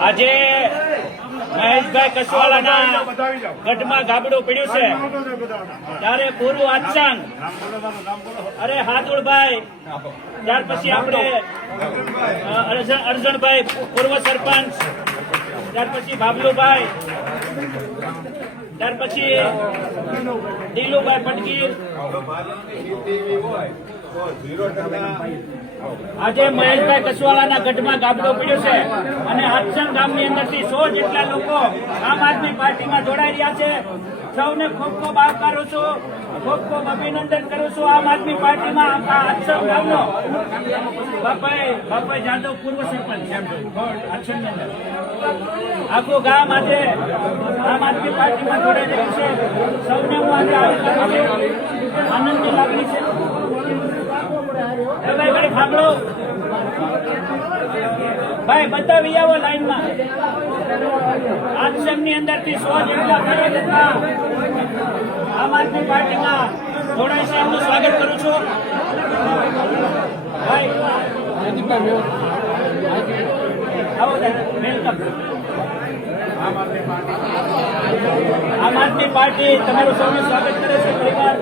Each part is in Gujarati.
આજે મહેશભાઈ કસવાલાના ગઢમાં ગાબડું પીડ્યું છે. ત્યારે પૂરું આચાંગ અરે હાથુળભાઈ ત્યાર પછી આપણે અર્જુનભાઈ પૂર્વ સરપંચ, ત્યાર પછી ભાબલુભાઈ ત્યાર પછી દિલુભાઈ પટગીર આજે મહેશભાઈ કસવાલાના ગઢમાં ગાબડો પડ્યો છે અને હાથસણ ગામની અંદરથી સો જેટલા લોકો આમ આદમી પાર્ટીમાં જોડાઈ રહ્યા છે. સૌને ખૂબ ખૂબ આવકારું છું. ખૂબ ખૂબ અભિનંદન કરું છું આમ આદમી પાર્ટીમાં હાથસણ ગામનો. બાપાઈ બાપાઈ જાદવ પૂર્વ સરપંચ હદસણની અંદર. આખું ગામ આજે આમ આદમી પાર્ટીમાં જોડાઈ રહ્યું છે. સૌને હું આજે આવકારું છું આનંદની લાગણી છે. ભાઈ બતાવી આવો લાઈનમાં. અંદર અંદરથી સો જેટલા કાર્યકર્તા આમ આદમી પાર્ટીમાં થોડા સાહેબનું સ્વાગત કરું છું. ભાઈ આમ આદમી પાર્ટી તમારું સૌનું સ્વાગત કરે છે, પરિવાર.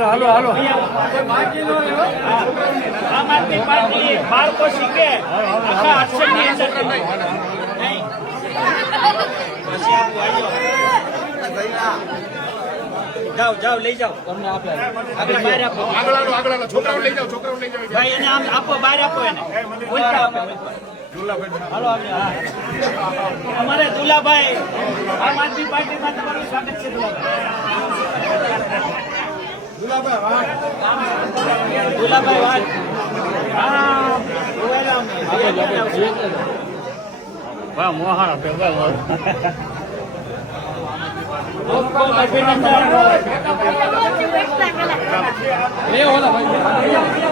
હાલો હાલો આમ આદમી પાર્ટી બાળકો શીખે આખા આશ્રમની અંદર નહીં. પછી આપું, આવ્યો. જાઓ જાઓ લઈ જાઓ. તમને આપે. આગળ બહાર આપો આગળ હાલો, આગળ હાલો. છોકરાઓ લઈ જાઓ છોકરાઓ લઈ જાઓ. ભાઈ એને આમ આપો બહાર આપો એને. ઉલટા આપો. હાલો અમારે દુલાભાઈ આમ આદમી પાર્ટીમાં તમારું સ્વાગત છે દુલાભાઈ. દુલાભાઈ વાત. હા. મોહાણા પે વાહ ખૂબ ખૂબ અભિનંદન એ ઓલા